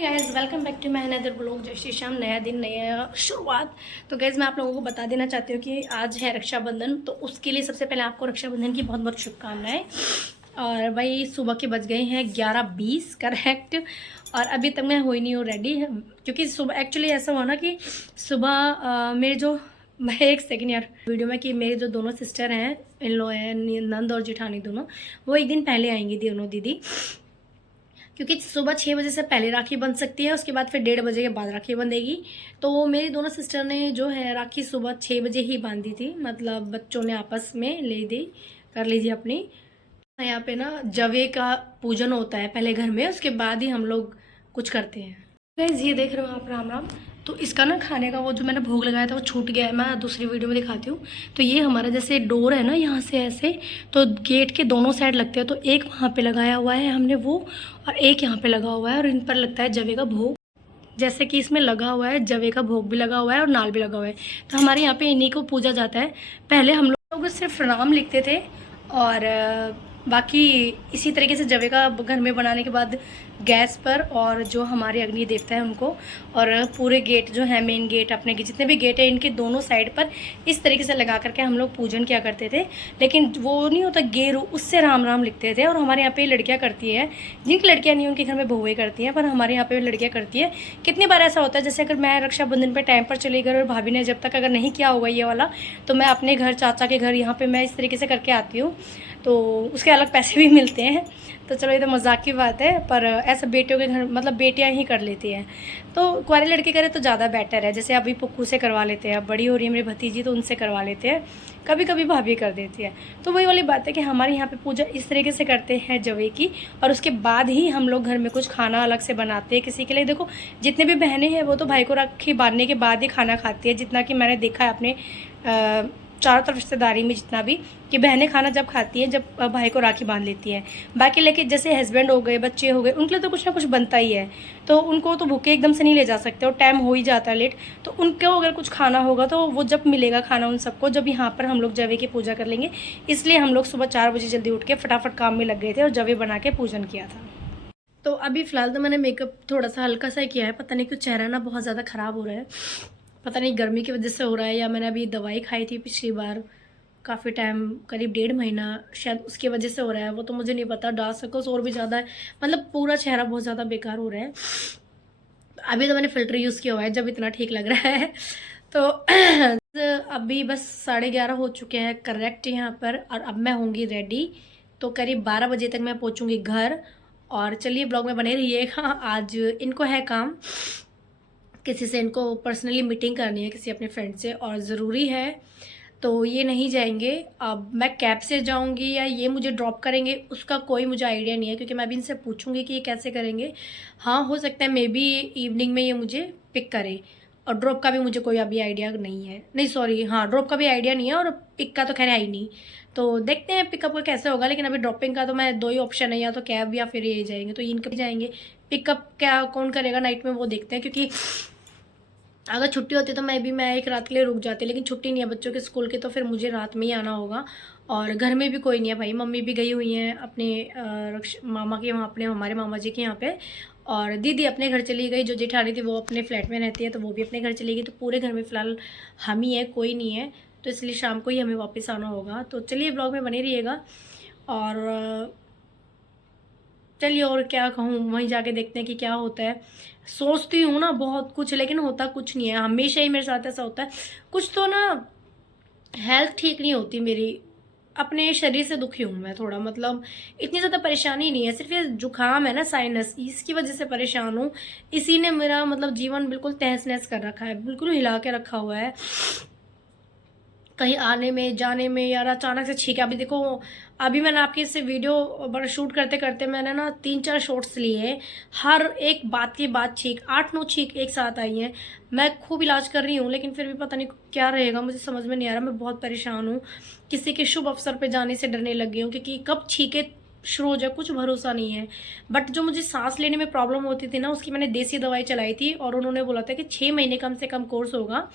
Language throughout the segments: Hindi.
Guys welcome back to my another blog. जय श्री श्याम। नया दिन नया शुरुआत। तो गाइज मैं आप लोगों को बता देना चाहती हूँ कि आज है रक्षाबंधन, तो उसके लिए सबसे पहले आपको रक्षाबंधन की बहुत बहुत शुभकामनाएं। और भाई सुबह के बज गए हैं 11:20 करेक्ट, और अभी तक मैं हुई नहीं हूँ रेडी, क्योंकि सुबह एक्चुअली ऐसा हुआ ना कि सुबह मेरे जो मैं एक सेकेंड यार वीडियो में कि मेरे जो दोनों सिस्टर हैं, इन लो हैं, नंद और जेठानी दोनों, वो एक दिन पहले आएंगी दोनों दीदी, क्योंकि सुबह 6 बजे से पहले राखी बंध सकती है, उसके बाद फिर 1:30 बजे के बाद राखी बंधेगी। तो मेरी दोनों सिस्टर ने जो है राखी सुबह 6 बजे ही बांधी थी, मतलब बच्चों ने आपस में ले दी, कर लीजिए अपनी। यहाँ पे ना जवे का पूजन होता है पहले घर में, उसके बाद ही हम लोग कुछ करते हैं। गाइस ये देख रहे हो आप, राम राम। तो इसका ना खाने का वो जो मैंने भोग लगाया था वो छूट गया है, मैं दूसरी वीडियो में दिखाती हूँ। तो ये हमारा जैसे डोर है ना, यहाँ से ऐसे तो गेट के दोनों साइड लगते हैं, तो एक वहाँ पे लगाया हुआ है हमने वो, और एक यहाँ पे लगा हुआ है, और इन पर लगता है जवे का भोग। जैसे कि इसमें लगा हुआ है जवे का भोग भी लगा हुआ है और नाल भी लगा हुआ है। तो हमारे यहाँ पे इन्हीं को पूजा जाता है। पहले हम लोग सिर्फ नाम लिखते थे, और बाकी इसी तरीके से जवे का घर में बनाने के बाद गैस पर, और जो हमारे अग्नि देवता है उनको, और पूरे गेट जो है मेन गेट अपने के जितने भी गेट है इनके दोनों साइड पर इस तरीके से लगा करके हम लोग पूजन किया करते थे। लेकिन वो नहीं होता गेरू, उससे राम राम लिखते थे। और हमारे यहाँ पे लड़कियाँ करती है, जिनकी लड़कियाँ नहीं उनके घर में बहुएं करती हैं, पर हमारे यहाँ पे लड़कियाँ करती है। कितनी बार ऐसा होता है, जैसे अगर मैं रक्षाबंधन पे टाइम पर चली गई और भाभी ने जब तक अगर नहीं किया होगा ये वाला, तो मैं अपने घर चाचा के घर यहाँ पे मैं इस तरीके से करके आती हूँ, तो उसके अलग पैसे भी मिलते हैं। तो चलो ये तो मजाक की बात है, पर ऐसा बेटियों के घर मतलब बेटियां ही कर लेती हैं। तो कुंवारी लड़के करे तो ज़्यादा बेटर है। जैसे अभी पुक्कू से करवा लेते हैं, अब बड़ी हो रही है मेरी भतीजी तो उनसे करवा लेते हैं, कभी कभी भाभी कर देती है। तो वही वाली बात है कि हमारे यहाँ पे पूजा इस तरीके से करते हैं जवे की, और उसके बाद ही हम लोग घर में कुछ खाना अलग से बनाते हैं किसी के लिए। देखो जितने भी बहनें हैं वो तो भाई को राखी बांधने के बाद ही खाना खाती है, जितना कि मैंने देखा है अपने चारों तरफ रिश्तेदारी में जितना भी, कि बहनें खाना जब खाती हैं जब भाई को राखी बांध लेती हैं। बाकी लेके जैसे हस्बैंड हो गए, बच्चे हो गए, उनके लिए तो कुछ ना कुछ बनता ही है, तो उनको तो भूखे एकदम से नहीं ले जा सकते, और टाइम हो ही जाता है लेट। तो उनको अगर कुछ खाना होगा तो वो जब मिलेगा खाना उन सबको, जब यहाँ पर हम लोग जवे की पूजा कर लेंगे। इसलिए हम लोग सुबह 4 बजे जल्दी उठ के फटाफट काम में लग गए थे और जवे बना के पूजन किया था। तो अभी फ़िलहाल तो मैंने मेकअप थोड़ा सा हल्का सा किया है, पता नहीं क्यों चेहरा ना बहुत ज़्यादा ख़राब हो रहा है, पता नहीं गर्मी की वजह से हो रहा है, या मैंने अभी दवाई खाई थी पिछली बार काफ़ी टाइम, करीब 1.5 महीना, शायद उसकी वजह से हो रहा है, वो तो मुझे नहीं पता। डार्क सर्कल्स और भी ज़्यादा है, मतलब पूरा चेहरा बहुत ज़्यादा बेकार हो रहा है। अभी तो मैंने फ़िल्टर यूज़ किया हुआ है, जब इतना ठीक लग रहा है। तो अभी बस 11:30 हो चुके हैं करेक्ट यहाँ पर, और अब मैं होंगी रेडी। तो करीब 12 बजे तक मैं पहुँचूँगी घर। और चलिए ब्लॉग में बने रहिएगा। आज इनको है काम, किसी से इनको पर्सनली मीटिंग करनी है किसी अपने फ्रेंड से, और ज़रूरी है, तो ये नहीं जाएंगे। अब मैं कैब से जाऊंगी या ये मुझे ड्रॉप करेंगे उसका कोई मुझे आइडिया नहीं है, क्योंकि मैं अभी इनसे पूछूंगी कि ये कैसे करेंगे। हाँ हो सकता है मे बी इवनिंग में ये मुझे पिक करें, और ड्रॉप का भी मुझे कोई अभी आइडिया नहीं है, नहीं सॉरी, हाँ ड्रॉप का भी आइडिया नहीं है, और पिक का तो खैर है ही नहीं। तो देखते हैं पिकअप का कैसे होगा, लेकिन अभी ड्रॉपिंग का तो मैं 2 ही ऑप्शन है, या तो कैब या फिर ये जाएंगे, तो इनके जाएंगे। पिकअप क्या कौन करेगा नाइट में वो देखते हैं, क्योंकि अगर छुट्टी होती तो मैं एक रात के लिए रुक जाती, लेकिन छुट्टी नहीं है बच्चों के स्कूल की, तो फिर मुझे रात में ही आना होगा। और घर में भी कोई नहीं है भाई, मम्मी भी गई हुई हैं अपने मामा के वहाँ, अपने हमारे मामा जी के यहाँ पे, और दीदी अपने घर चली गई, जो जेठानी थी वो अपने फ्लैट में रहती है तो वो भी अपने घर चली गई। तो पूरे घर में फ़िलहाल हम ही है, कोई नहीं है, तो इसलिए शाम को ही हमें वापस आना होगा। तो चलिए ब्लॉग में बने रहिएगा, और चलिए और क्या कहूँ, वहीं जाके देखते हैं कि क्या होता है। सोचती हूँ ना बहुत कुछ, लेकिन होता कुछ नहीं है, हमेशा ही मेरे साथ ऐसा होता है। कुछ तो ना हेल्थ ठीक नहीं होती मेरी, अपने शरीर से दुखी हूँ मैं थोड़ा, मतलब इतनी ज़्यादा परेशानी नहीं है, सिर्फ ये जुकाम है ना, साइनस, इसकी वजह से परेशान हूँ। इसी ने मेरा मतलब जीवन बिल्कुल तहस नहस कर रखा है, बिल्कुल हिला के रखा हुआ है। कहीं आने में जाने में यार अचानक से छींके, अभी देखो अभी मैंने आपके इससे वीडियो बड़ा शूट करते करते मैंने ना 3-4 शॉट्स लिए हैं, हर एक बात की बात छींक, 8-9 छींक एक साथ आई हैं। मैं खूब इलाज कर रही हूँ, लेकिन फिर भी पता नहीं क्या रहेगा, मुझे समझ में नहीं आ रहा। मैं बहुत परेशान हूँ, किसी के शुभ अवसर पे जाने से डरने लग गई हूँ, क्योंकि कब छींके शुरू हो जाए कुछ भरोसा नहीं है। बट जो मुझे सांस लेने में प्रॉब्लम होती थी ना, उसकी मैंने देसी दवाई चलाई थी और उन्होंने बोला था कि 6 महीने कम से कम कोर्स होगा।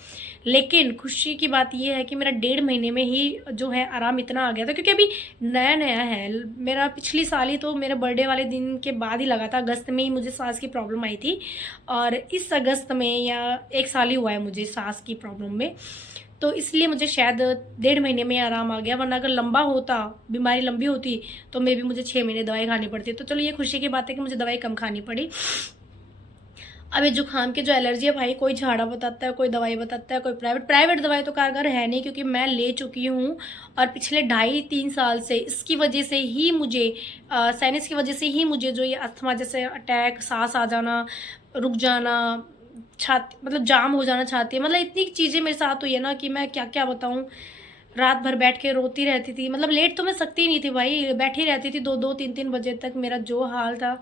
लेकिन खुशी की बात यह है कि मेरा 1.5 महीने में ही जो है आराम इतना आ गया था, क्योंकि अभी नया नया है मेरा। पिछली साल ही तो मेरे बर्थडे वाले दिन के बाद ही लगा था, अगस्त में ही मुझे सांस की प्रॉब्लम आई थी और इस अगस्त में या 1 साल ही हुआ है मुझे सांस की प्रॉब्लम में। तो इसलिए मुझे शायद 1.5 महीने में आराम आ गया, वरना अगर लंबा होता, बीमारी लंबी होती तो मे भी मुझे 6 महीने दवाई खानी पड़ती। तो चलो ये खुशी की बात है कि मुझे दवाई कम खानी पड़ी। अब ये जुकाम की जो एलर्जी है भाई, कोई झाड़ा बताता है, कोई दवाई बताता है, कोई प्राइवेट दवाई तो कारगर है नहीं, क्योंकि मैं ले चुकी हूँ और पिछले 2.5-3 साल से इसकी वजह से ही मुझे साइनस की वजह से ही मुझे जो ये अस्थमा जैसे अटैक, सांस आ जाना, रुक जाना, छाती मतलब जाम हो जाना छाती, मतलब इतनी चीज़ें मेरे साथ हुई है ना कि मैं क्या क्या बताऊँ। रात भर बैठ के रोती रहती थी, मतलब लेट तो मैं सकती ही नहीं थी भाई, बैठी रहती थी 2-2, 3-3 बजे तक। मेरा जो हाल था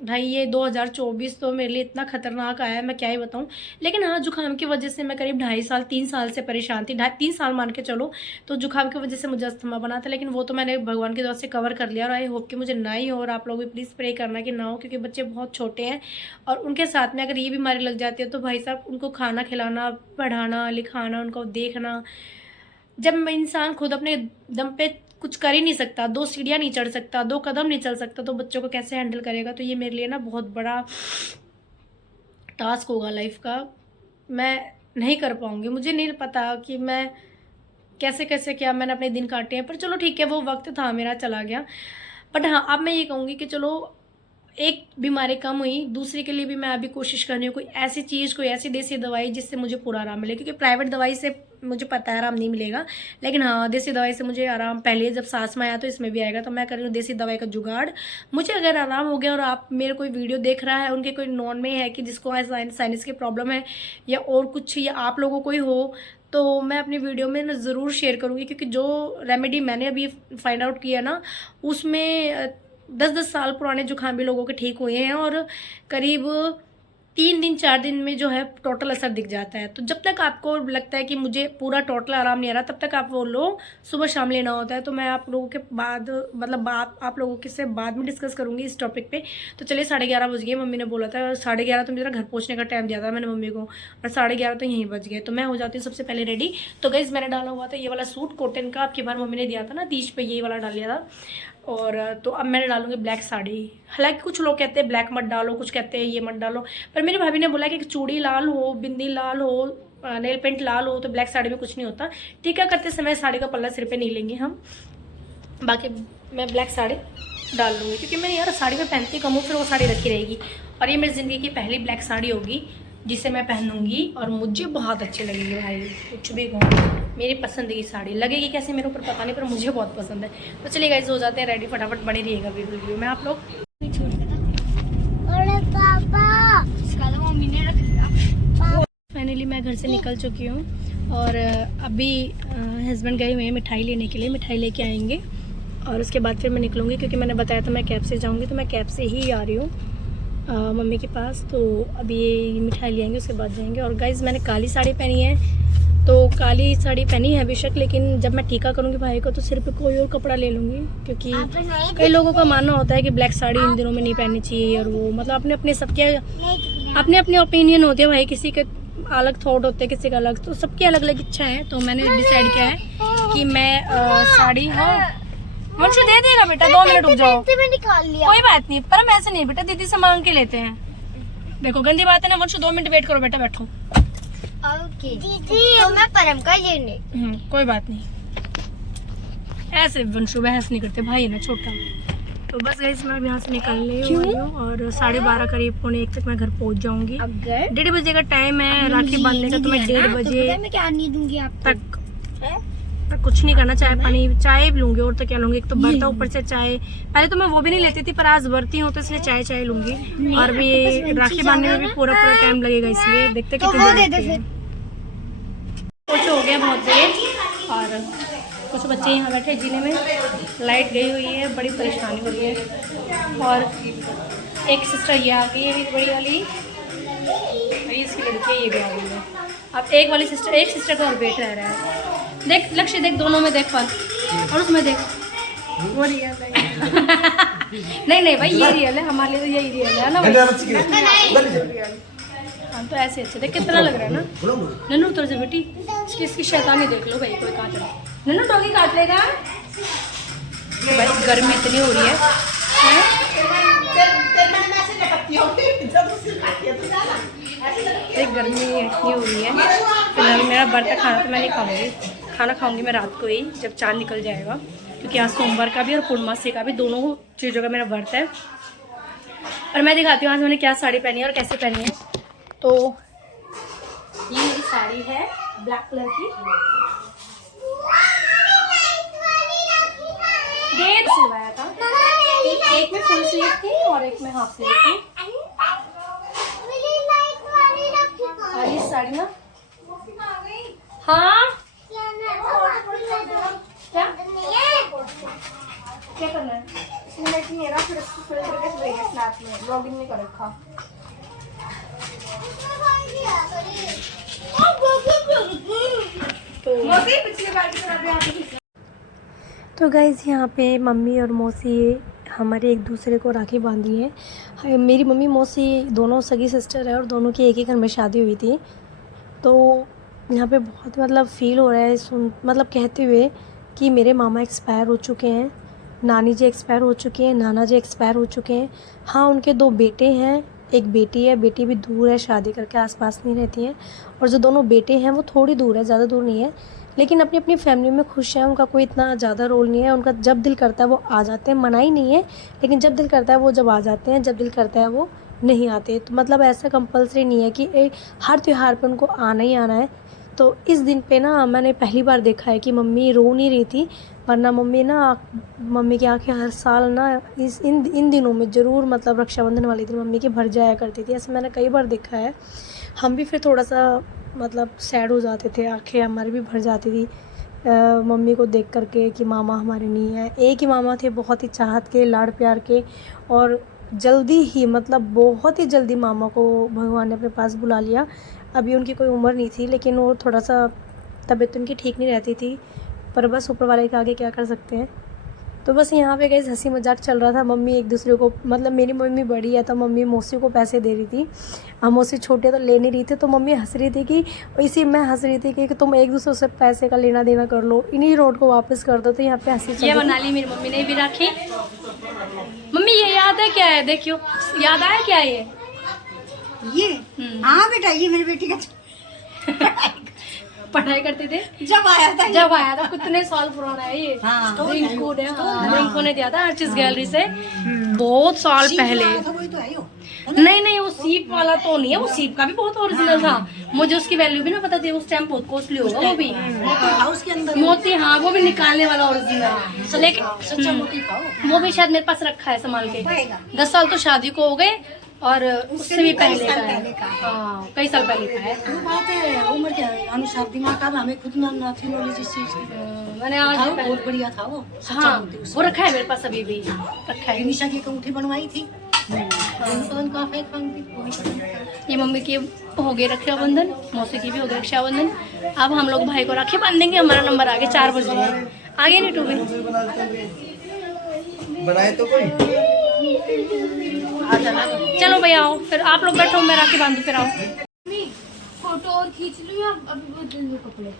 भाई, ये 2024 तो मेरे लिए इतना खतरनाक आया है, मैं क्या ही बताऊं। लेकिन हाँ, जुकाम की वजह से मैं करीब 2.5-3 साल से परेशान थी। 3 साल मान के चलो। तो जुकाम की वजह से मुझे अस्थमा बना था, लेकिन वो तो मैंने भगवान की दुआ से कवर कर लिया और आई होप कि मुझे ना ही हो। और आप लोग भी प्लीज़ प्रे करना कि ना हो, क्योंकि बच्चे बहुत छोटे हैं और उनके साथ में अगर ये बीमारी लग जाती है तो भाई साहब उनको खाना खिलाना, पढ़ाना लिखाना, उनको देखना, जब इंसान खुद अपने दम पे कुछ कर ही नहीं सकता, 2 सीढ़ियाँ नहीं चढ़ सकता, 2 कदम नहीं चल सकता, तो बच्चों को कैसे हैंडल करेगा। तो ये मेरे लिए ना बहुत बड़ा टास्क होगा लाइफ का। मैं नहीं कर पाऊँगी, मुझे नहीं पता कि मैं कैसे कैसे क्या मैंने अपने दिन काटे हैं, पर चलो ठीक है, वो वक्त था मेरा, चला गया। बट हाँ, अब मैं ये कहूँगी कि चलो एक बीमारी कम हुई, दूसरे के लिए भी मैं अभी कोशिश कर रही हूँ कोई ऐसी चीज़, कोई ऐसी देसी दवाई जिससे मुझे पूरा आराम मिले, क्योंकि प्राइवेट दवाई से मुझे पता है आराम नहीं मिलेगा। लेकिन हाँ, देसी दवाई से मुझे आराम पहले जब सांस में आया तो इसमें भी आएगा। तो मैं कर रही हूँ देसी दवाई का जुगाड़। मुझे अगर आराम हो गया और आप मेरे कोई वीडियो देख रहा है, उनके कोई नॉन में है कि जिसको साइनस की प्रॉब्लम है या और कुछ, या आप लोगों को ही हो, तो मैं अपनी वीडियो में ना ज़रूर शेयर करूँगी, क्योंकि जो रेमेडी मैंने अभी फाइंड आउट किया ना, उसमें 10-10 साल पुराने जुकाम भी लोगों के ठीक हुए हैं और करीब 3 दिन 4 दिन में जो है टोटल असर दिख जाता है। तो जब तक आपको लगता है कि मुझे पूरा टोटल आराम नहीं आ रहा, तब तक आप वो लो, सुबह शाम लेना होता है। तो मैं आप लोगों के बाद मतलब आप लोगों के से बाद में डिस्कस करूंगी इस टॉपिक पे। तो चलिए 11:30 बज गए, मम्मी ने बोला था 11:30 तो मेरा घर पहुंचने का टाइम दिया था मैंने मम्मी को, और 11:30 तो यहीं बज गए। तो मैं हो जाती हूँ सबसे पहले रेडी। तो गाइस, मैंने डाला हुआ था ये वाला सूट कॉटन का, आपकी बार मम्मी ने दिया था ना तीज पे, यही वाला डाल लिया था। और तो अब मैंने डालूंगी ब्लैक साड़ी। हालांकि कुछ लोग कहते हैं ब्लैक मत डालो, कुछ कहते हैं ये मत डालो, पर मेरी भाभी ने बोला कि चूड़ी लाल हो, बिंदी लाल हो, नेल पेंट लाल हो, तो ब्लैक साड़ी में कुछ नहीं होता। टीका करते समय साड़ी का पल्ला सिर पे नहीं लेंगे हम। बाकी मैं ब्लैक साड़ी डाल लूँगी, क्योंकि मैं यार साड़ी में पहनती कम हूँ, फिर वो साड़ी रखी रहेगी। और ये मेरी ज़िंदगी की पहली ब्लैक साड़ी होगी जिसे मैं पहनूंगी और मुझे बहुत अच्छी लगेगी भाई, कुछ भी कहूँ। मेरी पसंद की साड़ी लगेगी कैसे मेरे ऊपर पता नहीं, पर मुझे बहुत पसंद है। तो चलिए गाइस, हो जाते हैं रेडी, फटाफट बने रहिएगा वीडियो में आप लोग। फाइनली मैं घर से निकल चुकी हूँ और अभी हस्बैंड गए हुए हैं मिठाई लेने के लिए, मिठाई लेके आएंगे और उसके बाद फिर मैं निकलूँगी, क्योंकि मैंने बताया था मैं कैब से जाऊँगी, तो मैं कैब से ही आ रही हूँ मम्मी के पास। तो अभी ये मिठाई ले आएंगे, उसके बाद जाएंगे। और गाइज, मैंने काली साड़ी पहनी है, तो काली साड़ी पहनी है बेशक, लेकिन जब मैं टीका करूँगी भाई को तो सिर पे कोई और कपड़ा ले लूँगी, क्योंकि कई लोगों का मानना होता है कि ब्लैक साड़ी इन दिनों में नहीं पहननी चाहिए, और वो मतलब अपने अपने सबके अपने अपने ओपिनियन होते हैं भाई, किसी के अलग थॉट होते हैं, किसी का अलग, तो सबकी अलग अलग इच्छा है। तो मैंने डिसाइड किया है कि मैं साड़ी, हाँ वंशु दे देगा बेटा, 2 मिनट रुक जाओ, निकाल लिया कोई बात नहीं, पर हम ऐसे नहीं बेटा, दीदी से मांग के लेते हैं। देखो गंदी बात है ना वंशु, 2 मिनट वेट करो बेटा, बैठो। ओके दीदी, तो मैं परम का लेने, कोई बात नहीं, ऐसे वंशु बहस नहीं करते, भाई है ना छोटा। तो बस गाइस, मैं यहाँ से निकल रही हूँ और 12:30 करीब 1:45 तक मैं घर पहुँच जाऊंगी। 1:30 बजे का टाइम है राखी बांधने का, तो मैं 1:30 बजे मैं क्या नहीं दूंगी आप तक कुछ नहीं करना, चाय पानी चाय भी लूंगी, और तो क्या लूंगी, एक तो बर्ता ऊपर से चाय, पहले तो मैं वो भी नहीं लेती थी, पर आज भरती हूँ तो इसलिए चाय लूंगी। और भी राखी बांधने में भी पूरा टाइम लगेगा, इसलिए देखते कितने कुछ हो गया बहुत देर। और कुछ बच्चे यहाँ बैठे जिले में, लाइट गई हुई है, बड़ी परेशानी हो रही है। और एक सिस्टर ये आ गई है, बड़ी वाली, इसकी लड़की ये भी आ गई है। अब एक सिस्टर का और वेट रह रहा है। देख लक्ष्य, देख दोनों में देख पर, और उसमें देख, वो रियल है। नहीं भाई ये रियल है, हमारे लिए तो यही रियल है ना भाई। हम तो ऐसे अच्छे थे। कितना लग रहा है ना नन्नू, उतर से बेटी। इसकी शैतानी देख लो भाई, कोई काट रहा है। नन्नू डॉगी काट लेगा। तो भाई गर्मी इतनी हो रही है, गर्मी इतनी हो रही है। फिलहाल मेरा व्रत है, खाना तो मैं नहीं खाऊंगी। खाना खाऊंगी मैं रात को ही, जब चांद निकल जाएगा, क्योंकि आज सोमवार का भी और पूर्णमासी का भी, दोनों चीज़ों का मेरा व्रत है। और मैं दिखाती हूँ आज मैंने क्या साड़ी पहनी है और कैसे पहनी है। तो ये मेरी साड़ी है ब्लैक कलर की, डेढ़ सिलवाया था। एक में फुल स्लीव थी और एक में हाफ स्लीव थी। और ये साड़ी ना, हाँ क्या करना है, मेरा फिर लॉगिन नहीं कर रखा। तो गाइज़ यहाँ पे मम्मी और मौसी हमारे एक दूसरे को राखी बांधी है। मेरी मम्मी मौसी दोनों सगी सिस्टर है और दोनों की एक ही घर में शादी हुई थी। तो यहाँ पे बहुत मतलब फ़ील हो रहा है मतलब कहते हुए कि मेरे मामा एक्सपायर हो चुके हैं, नानी जी एक्सपायर हो चुके हैं, नाना जी एक्सपायर हो चुके हैं। हाँ उनके 2 बेटे हैं, एक बेटी है, बेटी भी दूर है, शादी करके आसपास नहीं रहती हैं। और जो दोनों बेटे हैं वो थोड़ी दूर है, ज़्यादा दूर नहीं है, लेकिन अपनी अपनी फैमिली में खुश हैं। उनका कोई इतना ज़्यादा रोल नहीं है। उनका जब दिल करता है वो आ जाते हैं, मना ही नहीं है, लेकिन जब दिल करता है वो जब आ जाते हैं, जब दिल करता है वो नहीं आते। तो मतलब ऐसा कंपल्सरी नहीं है कि हर त्यौहार पे उनको आना ही आना है। तो इस दिन पे ना मैंने पहली बार देखा है कि मम्मी रो नहीं रही थी, वरना मम्मी की आंखें हर साल ना इन दिनों में ज़रूर मतलब रक्षाबंधन वाले दिन मम्मी की भर जाया करती थी। ऐसे मैंने कई बार देखा है। हम भी फिर थोड़ा सा मतलब सैड हो जाते थे, आंखें हमारी भी भर जाती थी मम्मी को देख करके कि मामा हमारे नहीं है। एक ही मामा थे, बहुत ही चाहत के, लाड़ प्यार के, और जल्दी ही मतलब बहुत ही जल्दी मामा को भगवान ने अपने पास बुला लिया। अभी उनकी कोई उम्र नहीं थी, लेकिन वो थोड़ा सा तबीयत उनकी ठीक नहीं रहती थी, पर बस ऊपर वाले के आगे क्या कर सकते हैं। तो बस यहाँ पे गाइस हंसी मजाक चल रहा था। मम्मी एक दूसरे को मतलब मेरी मम्मी बड़ी है तो मम्मी मौसी को पैसे दे रही थी, हम मौसी छोटे तो ले नहीं रही थी। तो मम्मी हंस रही थी कि इसी मैं हंस रही थी कि तुम एक दूसरे से पैसे का लेना देना कर लो, इन्हीं नोट को वापस कर दो। तो यहाँ पे हंसी ये बना ली मेरी मम्मी ने भी राखी। मम्मी ये याद है क्या है, देखियो याद आया क्या है ये? हाँ बेटा ये मेरी बेटी का पढ़ाई करते थे जब आया था कितने साल पुराना है ये। रिंकू ने दिया था आर्टिस्ट गैलरी से बहुत साल पहले। नहीं वो सीप वाला तो नहीं है, वो सीप का भी बहुत ओरिजिनल था। मुझे उसकी वैल्यू भी ना पता थी, उस टाइम बहुत कॉस्टली होगा वो भी। हाउस के अंदर मोती, हाँ वो भी निकालने वाला ओरिजिनल, लेकिन वो भी शायद मेरे पास रखा है संभाल के। 10 साल तो शादी को हो गए और उससे भी पहले का है। हाँ कई साल पहले का है। वो बात है उम्र के अनुसार दिमाग का हमें खुद ना थी नॉलेज इस चीज की। मैंने आज बहुत बढ़िया था वो। हाँ वो रखा है मेरे पास, अभी भी रखा है। निशा की अंगूठी बनवाई थी। ये मम्मी की हो गई रक्षाबंधन, मौसी की भी हो गई रक्षाबंधन। अब हम लोग भाई को राखी बांधेंगे। हमारा नंबर आगे 4 बज रहे हैं, आगे नहीं टूबे बनाए तो कोई। चलो भैया आओ, फिर आप लोग बैठो, मैं राखी बांधू, फिर आओ। फोटो और खींच लूं अभी बदल लूं कपड़े।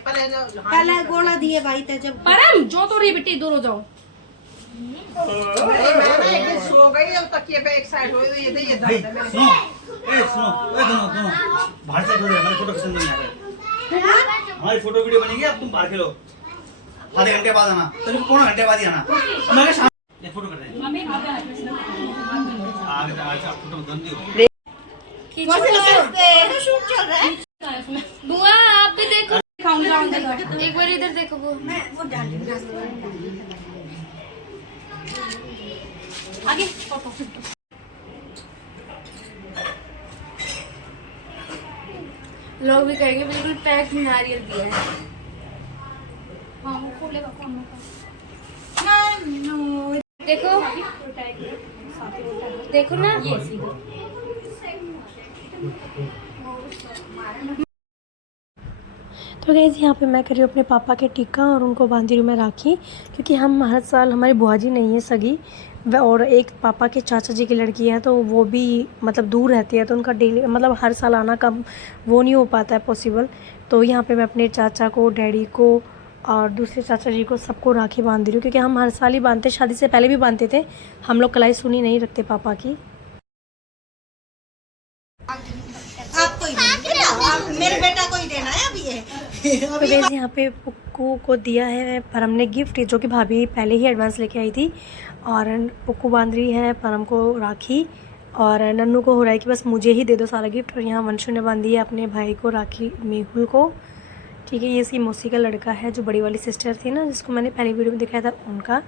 पहले गोला दिए भाई थे जब परम जो तो रही बेटी दोनों जाओ। सो गई अब तकिए पे एक साइड हो ये सुनो दोनों बाहर से थोड़े हमारी फोटो पसंद नहीं आ रही। हमारी फोटो वीडियो बनेगी, अब तुम बाहर खेलो। आधे घंटे बाद आना, तो पौने घंटे बाद ही आना। मैं शाम फोटो कर देंगे। मम्मी अच्छा फोटो जल्दी हो शूट चल रहा है। बुआ आप भी देखो, खाऊंगा एक बार इधर देखो। वो डाल आगे फोटो लोग भी कहेंगे बिल्कुल पैक नारियल दिया है। हाँ वो खोलेगा कौन देखो देखो ना ये तो गाइस यहाँ पे मैं कर रही हूँ अपने पापा के टीका और उनको बांध रही हूँ मैं राखी, क्योंकि हम हर साल, हमारी बुआ जी नहीं है सगी और एक पापा के चाचा जी की लड़की है, तो वो भी मतलब दूर रहती है, तो उनका डेली मतलब हर साल आना कम वो नहीं हो पाता है पॉसिबल। तो यहाँ पे मैं अपने चाचा को, डैडी को और दूसरे चाचा जी को सबको राखी बांध रही हूँ, क्योंकि हम हर साल ही बांधते, शादी से पहले भी बांधते थे। हम लोग कलाई सुनी नहीं रखते पापा की। आपको ही देना, मेरे बेटा को ही देना है अभी ये। तो गाइस यहाँ पे पुक्कू को दिया है परम ने गिफ्ट, जो कि भाभी पहले ही एडवांस लेके आई थी। और पुक्कू बांध रही है परम को राखी, और नन्नू को हो रहा है कि बस मुझे ही दे दो सारा गिफ्ट। और यहाँ वंशु ने बांधी है अपने भाई को राखी, मेहुल को। ठीक है, ये इसकी मौसी का लड़का है, जो बड़ी वाली सिस्टर थी ना, जिसको मैंने पहली वीडियो में दिखाया था, उनका।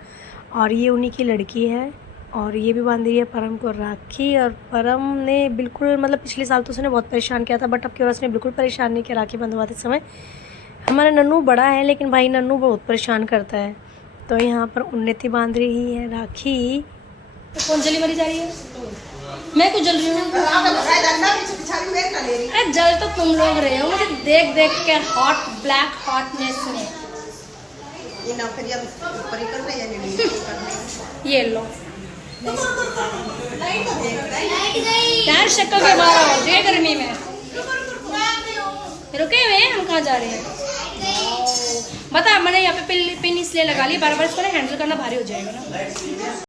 और ये उन्हीं की लड़की है। और ये भी बांध रही है परम को राखी। और परम ने बिल्कुल मतलब पिछले साल तो उसने बहुत परेशान किया था, बट अब की बार उसने बिल्कुल परेशान नहीं किया राखी बंधवाते समय। हमारा नन्नू बड़ा है, लेकिन भाई नन्नू बहुत परेशान करता है। तो यहाँ पर उन्नति बांध रही है राखी। तो कौन जली मरी जा रही है? मैं कुछ जल रही हूँ। अरे जल तो तुम लोग रहे हो, मुझे देख देख के हॉट ब्लैक हॉटनेस में। ये लो यार, शक्कर के मारा हो जाए गर्मी में। रुके हुए हम कहाँ जा रहे हैं? बता, मैंने यहाँ पे पिन इसलिए लगा ली, बार बार इसको ना हैंडल करना भारी हो जाएगा ना।